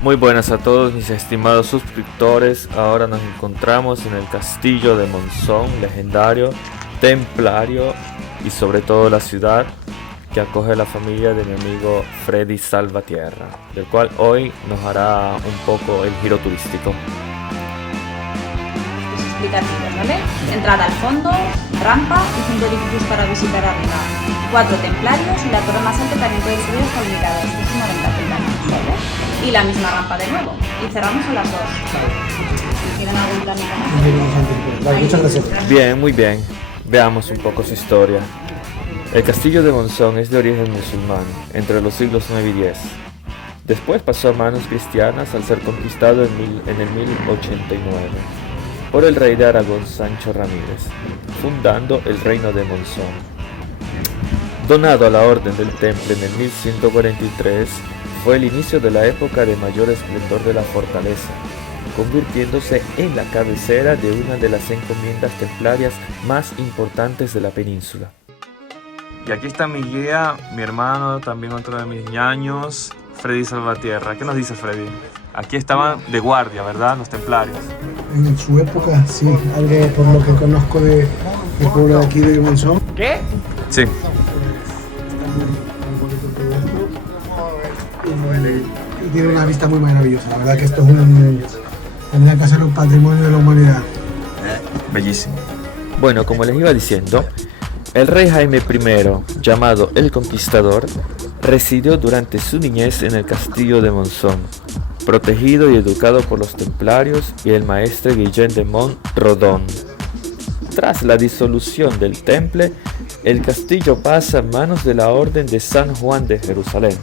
Muy buenas a todos mis estimados suscriptores. Ahora nos encontramos en el castillo de Monzón, legendario, templario y sobre todo la ciudad que acoge la familia de mi amigo Freddy Salvatierra, del cual hoy nos hará un poco el giro turístico. Pues explicativos, ¿vale? Entrada al fondo, rampa y 5 edificios para visitar arriba. 4 templarios y la torre más alta también puede subir hasta el mirador. Esto es 90 peldaños, ¿vale? Y la misma rampa de nuevo. Y cerramos a las 2. ¿Quieren algún plan más? Vale, muchas gracias. Bien, muy bien. Veamos un poco su historia. El castillo de Monzón es de origen musulmán, entre los siglos 9 y 10. Después pasó a manos cristianas al ser conquistado en el 1089 por el rey de Aragón Sancho Ramírez, fundando el reino de Monzón. Donado a la Orden del Temple en el 1143, fue el inicio de la época de mayor esplendor de la fortaleza, convirtiéndose en la cabecera de una de las encomiendas templarias más importantes de la península. Y aquí está mi guía, mi hermano, también otro de mis ñaños, Freddy Salvatierra. ¿Qué nos dice Freddy? Aquí estaban de guardia, ¿verdad? Los templarios. En su época, sí, algo por lo que conozco del pueblo de aquí de Monzón. ¿Qué? Sí. Y tiene una vista muy maravillosa. La verdad que esto es tendría que ser un patrimonio de la humanidad. Bellísimo. Bueno, como les iba diciendo, el rey Jaime I, llamado el Conquistador, residió durante su niñez en el castillo de Monzón, protegido y educado por los templarios y el maestre Guillén de Mont-Rodon. Tras la disolución del temple, el castillo pasa a manos de la Orden de San Juan de Jerusalén.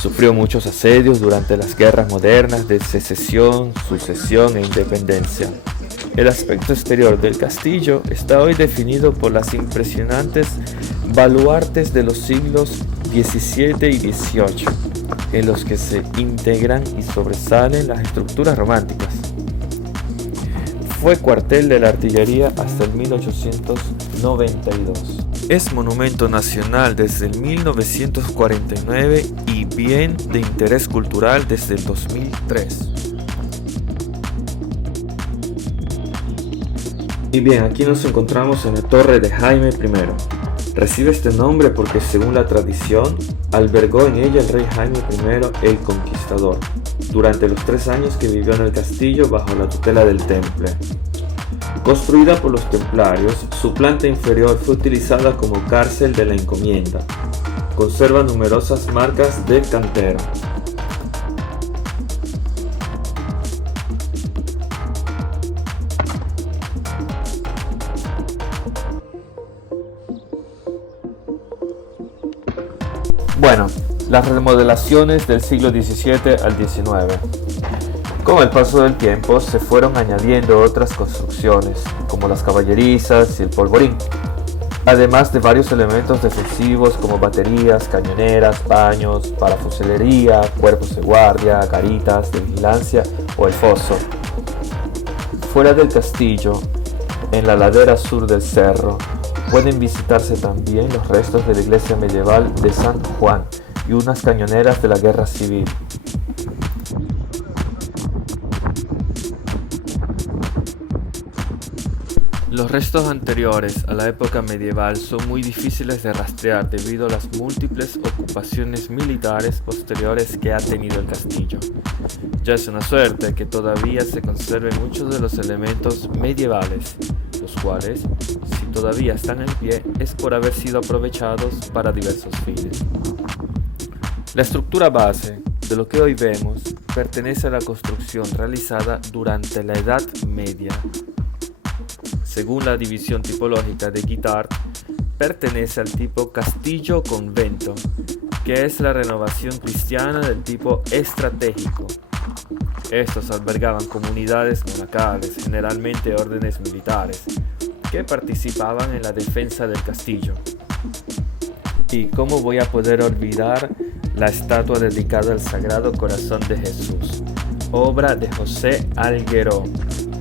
Sufrió muchos asedios durante las guerras modernas de secesión, sucesión e independencia. El aspecto exterior del castillo está hoy definido por las impresionantes baluartes de los siglos XVII y XVIII, en los que se integran y sobresalen las estructuras románticas. Fue cuartel de la artillería hasta el 1892. Es monumento nacional desde el 1949 y bien de interés cultural desde el 2003. Y bien, aquí nos encontramos en la torre de Jaime I. Recibe este nombre porque, según la tradición, albergó en ella el rey Jaime I el Conquistador, durante los 3 años que vivió en el castillo bajo la tutela del temple. Construida por los templarios, su planta inferior fue utilizada como cárcel de la encomienda. Conserva numerosas marcas de cantera. Bueno, las remodelaciones del siglo XVII al XIX. Con el paso del tiempo se fueron añadiendo otras construcciones, como las caballerizas y el polvorín, además de varios elementos defensivos como baterías, cañoneras, baños, para fusilería, cuerpos de guardia, garitas de vigilancia o el foso. Fuera del castillo, en la ladera sur del cerro, pueden visitarse también los restos de la iglesia medieval de San Juan y unas cañoneras de la guerra civil. Los restos anteriores a la época medieval son muy difíciles de rastrear debido a las múltiples ocupaciones militares posteriores que ha tenido el castillo. Ya es una suerte que todavía se conserven muchos de los elementos medievales, los cuales, si todavía están en pie, es por haber sido aprovechados para diversos fines. La estructura base de lo que hoy vemos pertenece a la construcción realizada durante la Edad Media. Según la división tipológica de Guittard, pertenece al tipo castillo-convento, que es la renovación cristiana del tipo estratégico. Estos albergaban comunidades monacales, generalmente órdenes militares, que participaban en la defensa del castillo. ¿Y cómo voy a poder olvidar la estatua dedicada al Sagrado Corazón de Jesús, obra de José Algueró?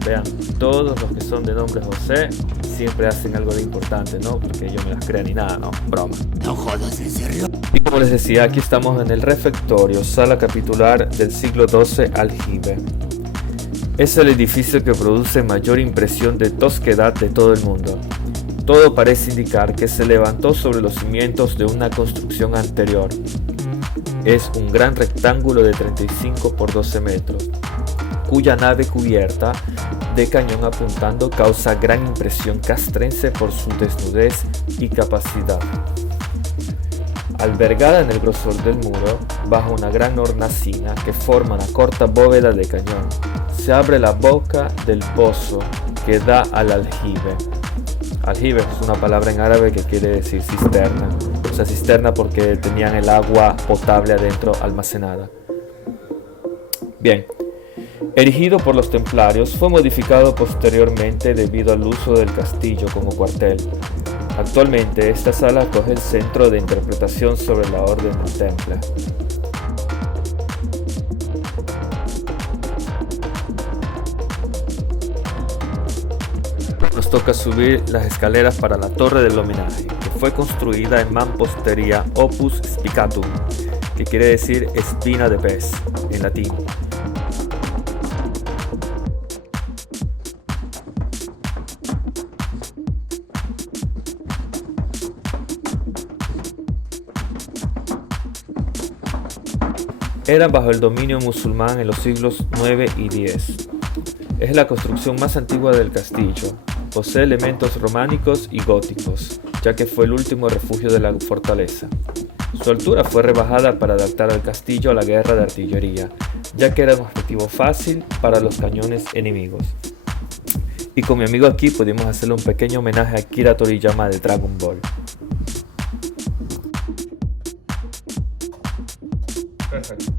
Vean, todos los que son de nombre José siempre hacen algo de importante, ¿no? Porque yo me las creo ni nada, ¿no? Broma. No jodas, ¿en serio? Y como les decía, aquí estamos en el refectorio, sala capitular del siglo XII aljibe. Es el edificio que produce mayor impresión de tosquedad de todo el mundo. Todo parece indicar que se levantó sobre los cimientos de una construcción anterior. Es un gran rectángulo de 35 por 12 metros, cuya nave cubierta de cañón apuntando causa gran impresión castrense por su desnudez y capacidad. Albergada en el grosor del muro, bajo una gran hornacina que forma una corta bóveda de cañón, se abre la boca del pozo que da al aljibe. Aljibe es una palabra en árabe que quiere decir cisterna. O sea, cisterna porque tenían el agua potable adentro almacenada. Bien, erigido por los templarios, fue modificado posteriormente debido al uso del castillo como cuartel. Actualmente, esta sala acoge el centro de interpretación sobre la Orden del Temple. Nos toca subir las escaleras para la Torre del Homenaje, que fue construida en mampostería opus spicatum, que quiere decir espina de pez en latín. Era bajo el dominio musulmán en los siglos IX y X. Es la construcción más antigua del castillo. Posee elementos románicos y góticos, ya que fue el último refugio de la fortaleza. Su altura fue rebajada para adaptar al castillo a la guerra de artillería, ya que era un objetivo fácil para los cañones enemigos. Y con mi amigo aquí pudimos hacerle un pequeño homenaje a Akira Toriyama de Dragon Ball. Perfecto.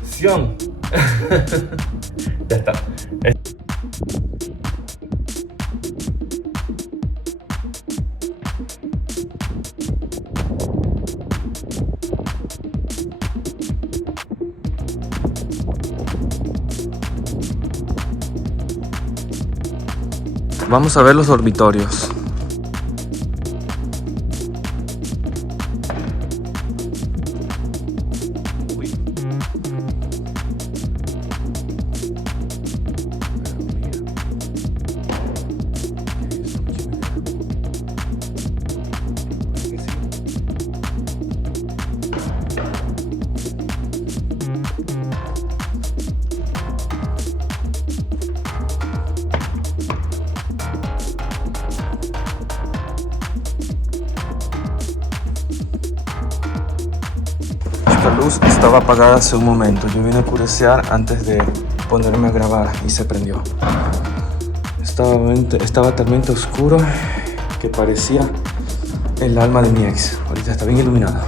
Fusión. Ya está. Vamos a ver los dormitorios. La luz estaba apagada hace un momento. Yo vine a curiosear antes de ponerme a grabar y se prendió. Estaba talmente oscuro que parecía el alma de mi ex. Ahorita está bien iluminada.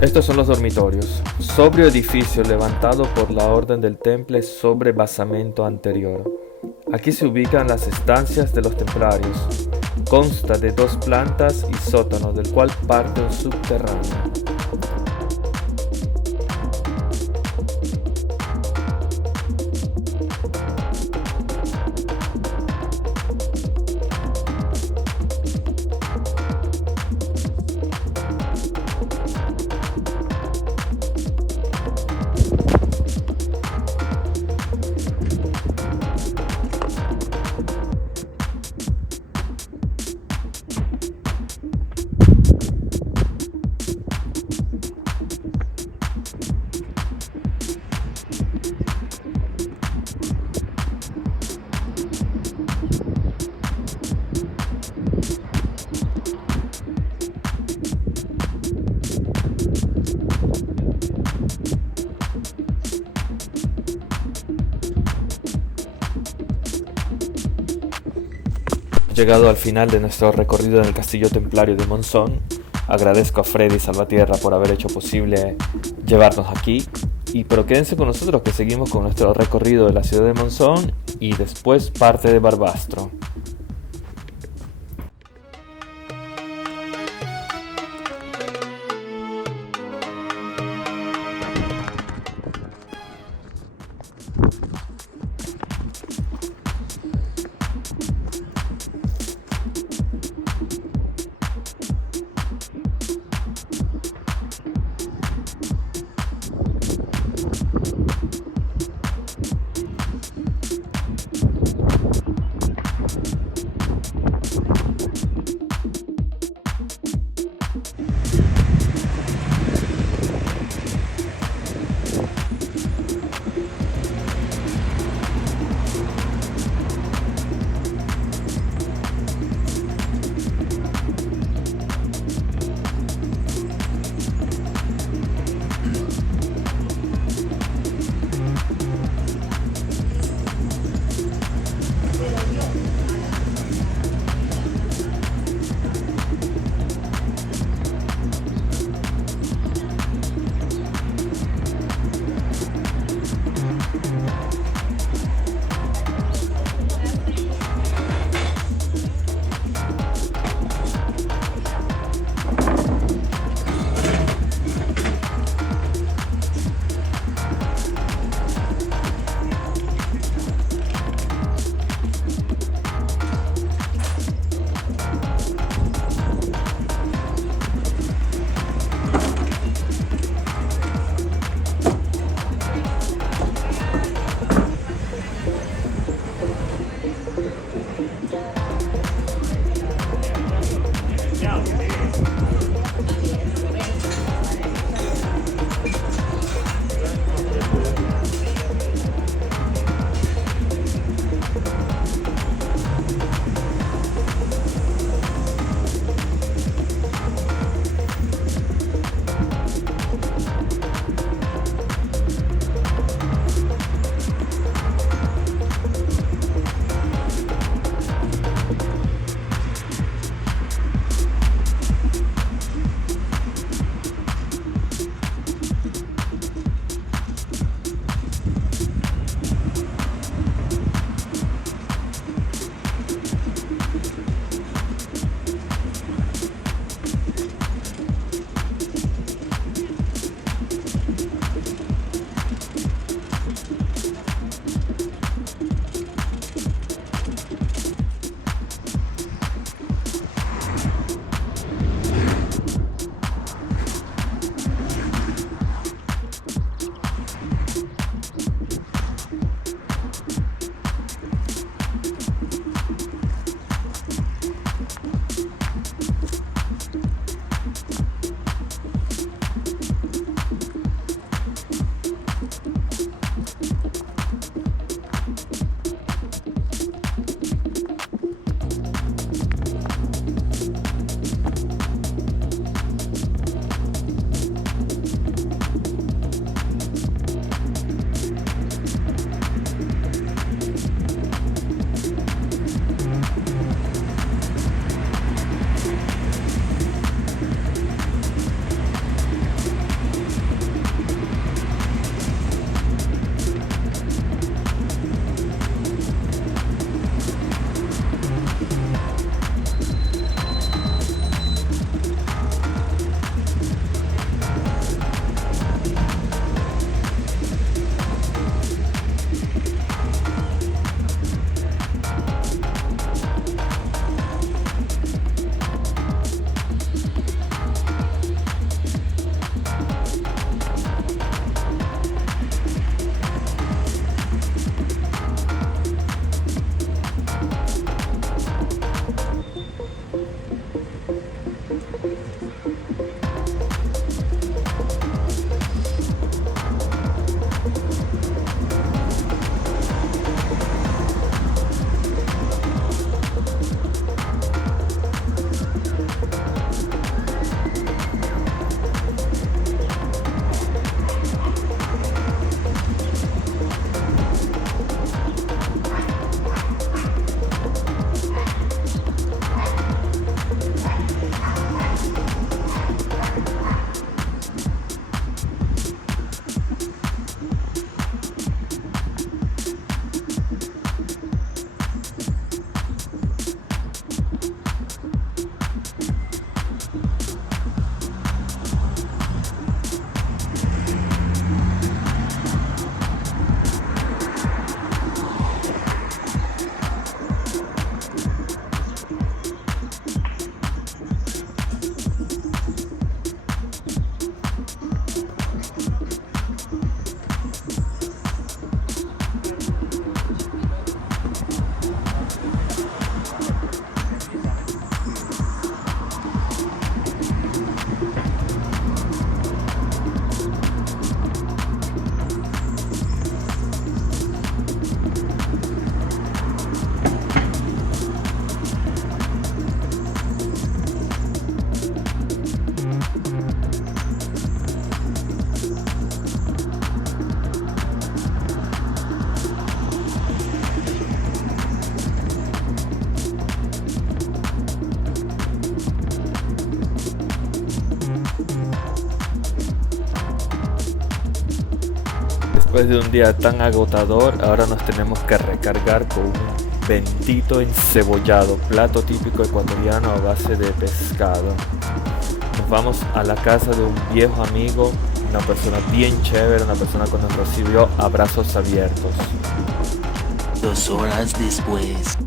Estos son los dormitorios. Sobrio edificio levantado por la Orden del Temple sobre basamento anterior. Aquí se ubican las estancias de los templarios. Consta de 2 plantas y sótano, del cual parte un subterráneo. Llegado al final de nuestro recorrido en el Castillo Templario de Monzón, agradezco a Freddy Salvatierra por haber hecho posible llevarnos aquí, pero quédense con nosotros que seguimos con nuestro recorrido de la ciudad de Monzón y después parte de Barbastro. Después de un día tan agotador, ahora nos tenemos que recargar con un bendito encebollado, plato típico ecuatoriano a base de pescado. Nos vamos a la casa de un viejo amigo, una persona bien chévere, una persona que nos recibió a brazos abiertos. 2 horas después.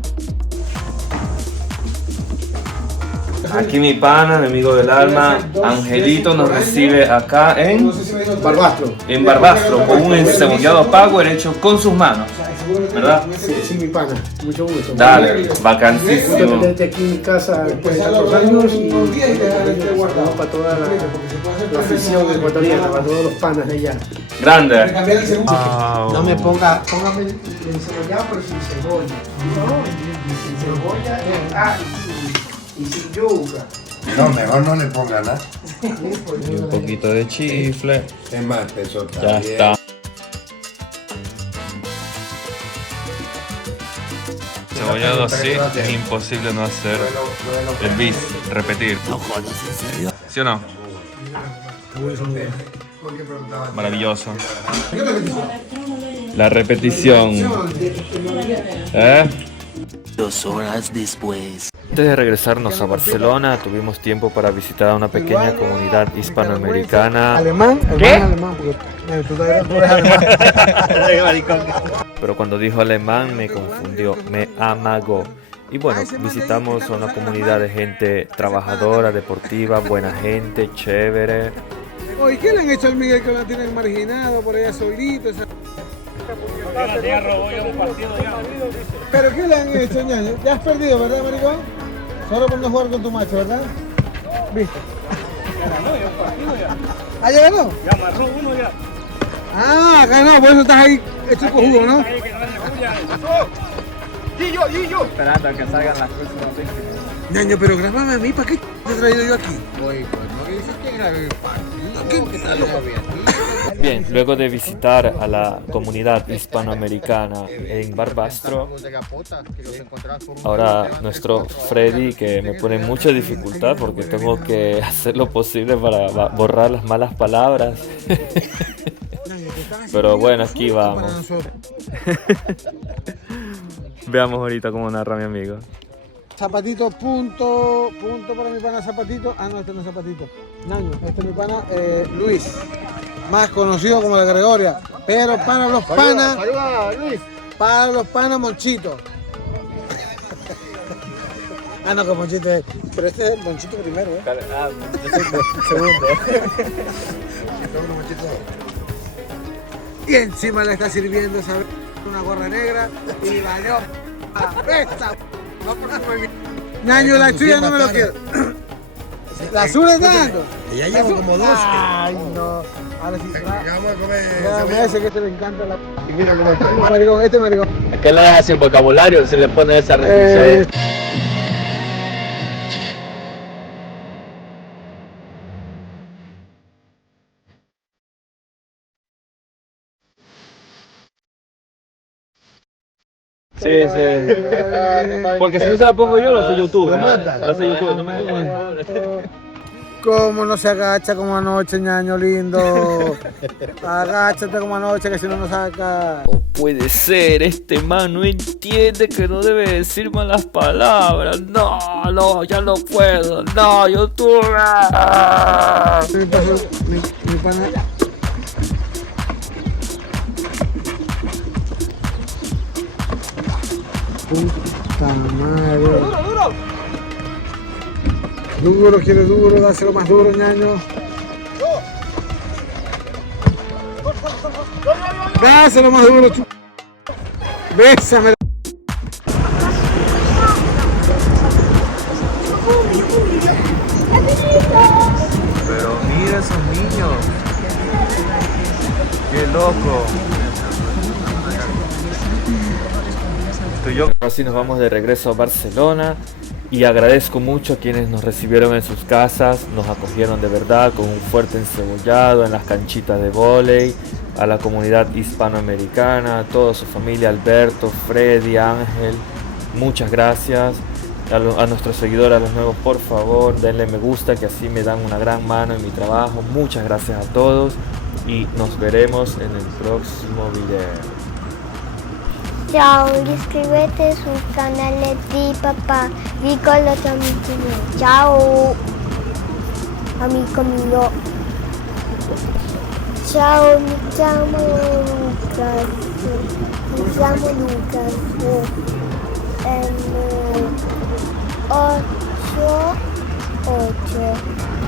Aquí mi pana, mi amigo del alma, Angelito, nos recibe acá en Barbastro. Barbastro, con un encebollado power hecho con sus manos, ¿verdad? Sí, mi pana. Mucho gusto. Dale, vacancísimo. Tenerte aquí en mi casa después de tantos años y guardado para toda la afición ecuatoriana, para todos los panas de allá. Grande. No me póngame el encebollado, pero sin cebolla. Sin cebolla y sin yuca. No, mejor no le ponga nada. Y un poquito de chifle. Es más, eso está Ya bien. está. Cebollado así es imposible no hacer el bis, repetir. No jodas, ¿en serio? ¿Sí o no? Maravilloso. La repetición. 2 horas después. Antes de regresarnos a Barcelona, tuvimos tiempo para visitar a una pequeña comunidad hispanoamericana. ¿Alemán? ¿Qué? Alemán, porque tú eres alemán. Pero cuando dijo alemán me confundió, me amagó. Y bueno, visitamos a una comunidad de gente trabajadora, deportiva, buena gente, chévere. Oye, ¿qué le han hecho al Miguel que lo tienen marginado por allá solito? ¿Pero qué le han hecho, ñaño? Ya has perdido, ¿verdad, maricón? Solo por no jugar con tu macho, ¿verdad? ¿Viste? ¿Ah, ya ganó? Ya amarró uno ya. Ah, ganó, bueno, estás ahí hecho cojudo, ¿no? Esperando a que salgan las próximas víctimas. Ñaño, pero grábame a mí, ¿para qué te he traído yo aquí? Oye, pues no dices que grabe el partido. Bien, luego de visitar a la comunidad hispanoamericana en Barbastro, ahora nuestro Freddy, que me pone mucha dificultad porque tengo que hacer lo posible para borrar las malas palabras. Pero bueno, aquí vamos. Veamos ahorita cómo narra mi amigo. Zapatito, punto para mi pana Zapatito. Ah, no, este no es Zapatito. Ñaño, este es mi pana Luis, más conocido como la Gregoria. Pero para los panas, para los panas Monchito. Ah, no, que Monchito es. Pero este es el Monchito primero, ¿eh? Ah, segundo. Y encima le está sirviendo, ¿sabes? Una gorra negra y bañó. Ñaño, la tuya no me lo quiero. La azul está dando. Ya llevo como 2. Ay, no. Ahora sí. Vamos a comer. Me hace que este le encanta la. Y mira cómo está. Maricón, este maricón. ¿Qué le hace el vocabulario? Se le pone esa restricción. Sí. Porque si no se la pongo yo, lo hace YouTube. Lo hace YouTube, no me. Cómo no se agacha como anoche, ñaño lindo. Agáchate como anoche que si no nos saca. No puede ser, este man no entiende que no debe decir malas palabras. No, ya no puedo. No, YouTube. Mi pana. Puta madre. Duro, quiere duro, dáselo más duro, ñaño. Dáselo más duro, bésame. Pero mira esos niños. Qué loco. Así nos vamos de regreso a Barcelona y agradezco mucho a quienes nos recibieron en sus casas, nos acogieron de verdad con un fuerte encebollado en las canchitas de vóley, a la comunidad hispanoamericana, a toda su familia, Alberto, Freddy, Ángel, muchas gracias. A nuestros seguidores, a los nuevos, por favor, denle me gusta, que así me dan una gran mano en mi trabajo. Muchas gracias a todos y nos veremos en el próximo video. Ciao, iscrivete sul canale di papà, piccolo amico mio. Ciao, amico mio. Ciao, mi chiamo Lucas. Mi chiamo Lucas. 8.